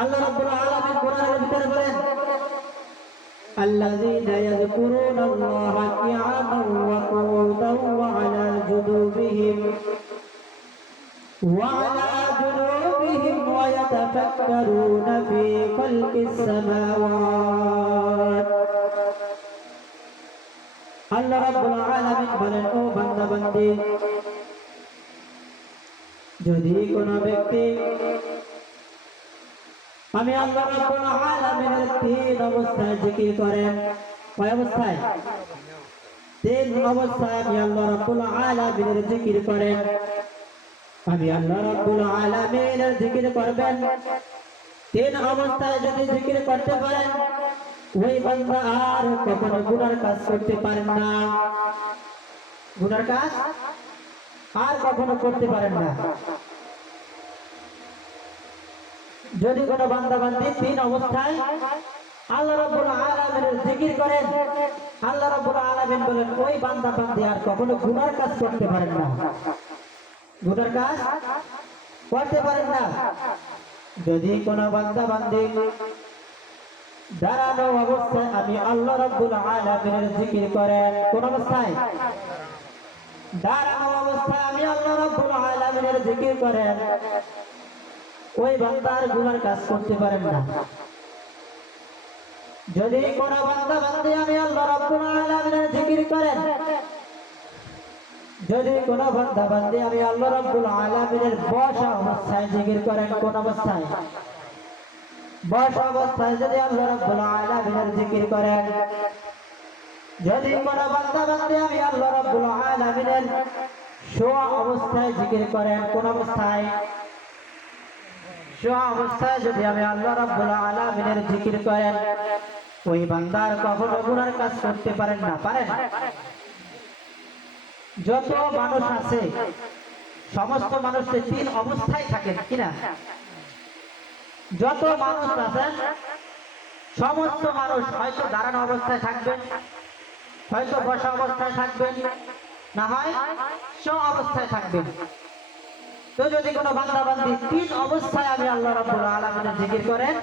আল্লাহ রাব্বুল আলামিন কোরআনের ভিতরে বলেন আল্লাযীনা ইয়াযকুরুনাল্লাহা কিয়ামান ওয়া qu'udan ওয়া আলা জুনুবিহিম ওয়া ইয়াতাফাক্কারুনা ফী খালকিস সামাওয়াত। আল্লাহ রাব্বুল আলামিন বলেন, ও বান্দা বান্দি, যদি কোনো ব্যক্তি আমি আল্লাহ রাব্বুল আলামিনের তিন অবস্থায় জিকির করেন, কয় অবস্থায়? তিন অবস্থায় আমি আল্লাহ রাব্বুল আলামিনের জিকির করেন। আমি আল্লাহ রাব্বুল আলামিনের জিকির করবেন, তিন অবস্থায় যদি জিকির করতে পারেন, ওই বান্দা আর কখনো গুনার কাজ করতে পারেন না। গুনার কাজ আর কখনো করতে পারেন না। যদি কোনো বান্দা বান্দি তিন অবস্থায় আল্লাহ রাব্বুল আলামিনের জিকির করেন, আল্লাহ রাব্বুল আলামিন বলেন ওই বান্দা বান্দি আর কখনো গুনার কাজ করতে পারেন না। গুনার কাজ করতে পারেন না। যদি কোনো বান্দা বান্দি দাঁড়ানো অবস্থায় আমি আল্লাহ রাব্বুল আলামিনের জিকির করেন, কোন অবস্থায়? দাঁড়ানো অবস্থায় আমি আল্লাহ রাব্বুল আলামিনের জিকির করেন, ওই বান্দার গুনার কাজ করতে পারেন না। যদি কোন বান্দা বান্দি আমি আল্লাহ রাব্বুল আলামিনের জিকির করেন, যদি কোন বান্দা বান্দি আমি আল্লাহ রাব্বুল আলামিনের বসা অবস্থায় জিকির করেন, কোন অবস্থায়? বসা অবস্থায় যদি আল্লাহ রাব্বুল আলামিনের জিকির করেন। যদি কোন বান্দা বান্দি আমি আল্লাহ রাব্বুল আলামিনের শোয়া অবস্থায় জিকির করেন, কোন অবস্থায়? শোয়া অবস্থায় যদি আমি আল্লাহ রাব্বুল আলামিনের জিকির করেন, ওই বান্দার কখনো গুনার কাজ করতে পারেন না। পারেন? যত মানুষ আছে সমস্ত মানুষ তিন অবস্থায় থাকেন কিনা? যত মানুষ আছেন সমস্ত মানুষ হয়তো দাঁড়ানো অবস্থায় থাকবেন, হয়তো বসা অবস্থায় থাকবেন, না হয় শোয়া অবস্থায় থাকবেন। তো যদি কোনো বান্দা বান্দি তিন অবস্থায় আমি আল্লাহ রাব্বুল আলামিনের জিকির করেন,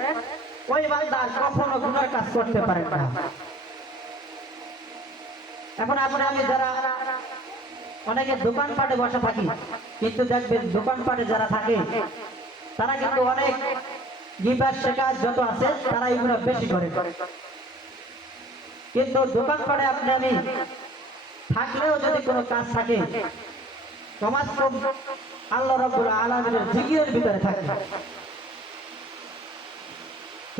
ওই বান্দা কখনো গুনার কাজ করতে পারেন না। এখন আমি যারা অনেকে দোকানপাটে বসে থাকি, কিন্তু দেখবেন দোকানপাটে যারা থাকে তারা কিন্তু অনেক গিবত শিকার যত আছে তারা এগুলো বেশি করে। কিন্তু দোকানপাটে আমি থাকলেও যদি কোনো কাজ থাকে, সমাজ আল্লাহ রাব্বুল আলামিনের জিকিরের ভিতরে থাকে।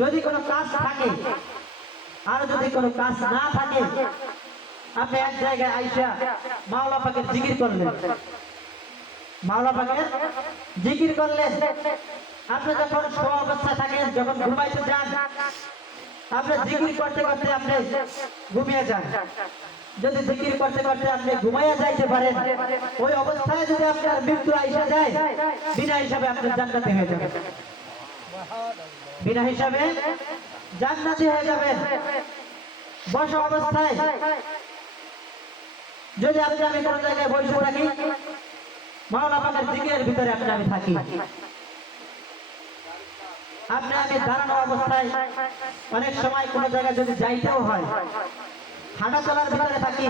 যদি কোনো কাজ থাকে আর যদি কোনো কাজ না থাকে, আপনি এক জায়গায় আইসা মাওলা পাকের জিকির করলেন, মাওলা পাকের জিকির করলেন। আপনি যখন শোয়া অবস্থায় থাকেন, যখন ঘুমাইতে যান, আপনি জিকির করতে করতে আপনি ঘুমিয়ে যান। যদি জিকির করতে করতে আপনি ঘুমাইয়া যাইতে পারেন, ওই অবস্থায় যদি আপনার মৃত্যু আইসা যায়, বিনা হিসাবে আপনি জান্নাতি হয়ে যাবেন। বিনা হিসাবে জান্নাতি হয়ে যাবেন। বসা অবস্থায় যদি আমি কোন জায়গায় বসে থাকি, মাওলা পাকের জিকিরের ভিতরে আমি থাকি। আমি দাঁড়ানো অবস্থায় অনেক সময় কোন জায়গায় যদি যাইতেও হয়, হাঁটা চলার ভিতরে থাকি,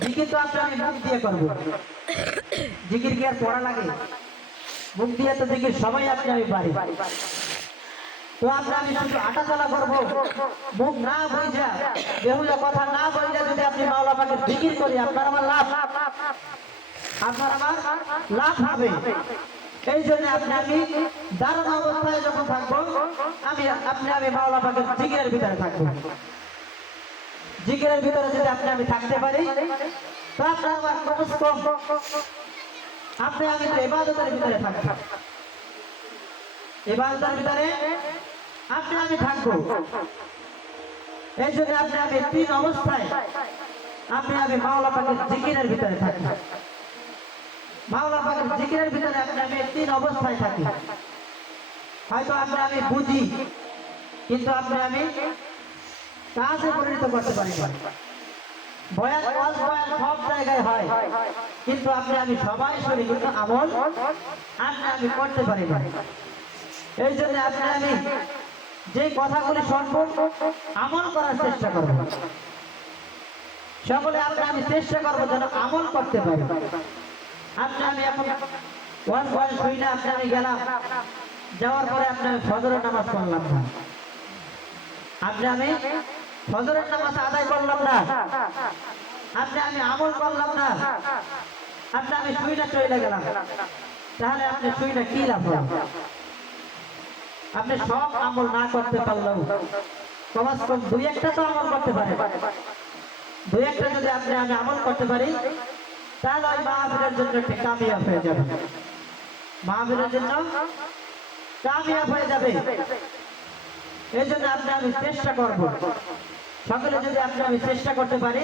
জিকির তো আমি মুখ দিয়ে করবো। জিকির কি আর পড়া লাগে? মুখ দিয়ে তো জিকির সবাই আমি পারি। তো আমি শুধু হাঁটা চলা করবো, মুখ না বইজা, বেহুলা কথা না বইজা যদি আপনি মাওলা পাকের জিকির করি, আপনার আমার লাভ হবে। এই জন্য আমি দাঁড়ানো অবস্থায় যখন থাকবো, আমি মাওলা পাকের জিকিরের ভিতরে থাকবো। জিকিরের ভিতরে যদি আমি থাকতে পারি, তো আপনার আমার কম কম আমি তো ইবাদতের ভিতরে থাকবো। ইবাদতের ভিতরে আমি থাকবো। এই জন্য আমি তিন অবস্থায় আমি মাওলা পাকের জিকিরের ভিতরে থাকি। মাওলা পাকের জিকিরের ভিতরে আমি তিন অবস্থায় থাকি। হয়তো আমি বুঝি, কিন্তু আমি কাজে পরিণত করতে পারি না। বয়ান সব জায়গায় হয়, কিন্তু আমি সবাই শুনি, কিন্তু আমল আমি করতে পারি না। এই জন্য আপনি আমি যে কথাগুলি শুনবো আমল করার চেষ্টা করব। সকলে আপনি আমি চেষ্টা করবো যেন আমল করতে পারি। আপনি আমি এখন ওয়াজ বয়ান শুই না, আপনি আমি গেলাম, যাওয়ার পরে আপনি আমি ফজরের নামাজ পড়লাম না, আপনি আমি ফজরের নামাজ আদায় করলাম না, আপনি আমি আমল করলাম না, আপনি আমি শুই না চলে গেলাম, তাহলে আপনি শুই না কি লাভ হলো? আপনি সব আমল না করতে পারলেও কমাস কম দুই একটা তো আমল করতে পারে। দুই একটা যদি আপনি আমি আমল করতে পারি তাহলে ওই মাহফিলের জন্য একটি কামিয়াব হয়ে যাবে, মাহফিলের জন্য কামিয়াব হয়ে যাবে। এই জন্য আপনি আমি চেষ্টা করব, সকলে যদি আপনি আমি চেষ্টা করতে পারি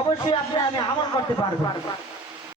অবশ্যই আপনি আমি আমল করতে পারবো।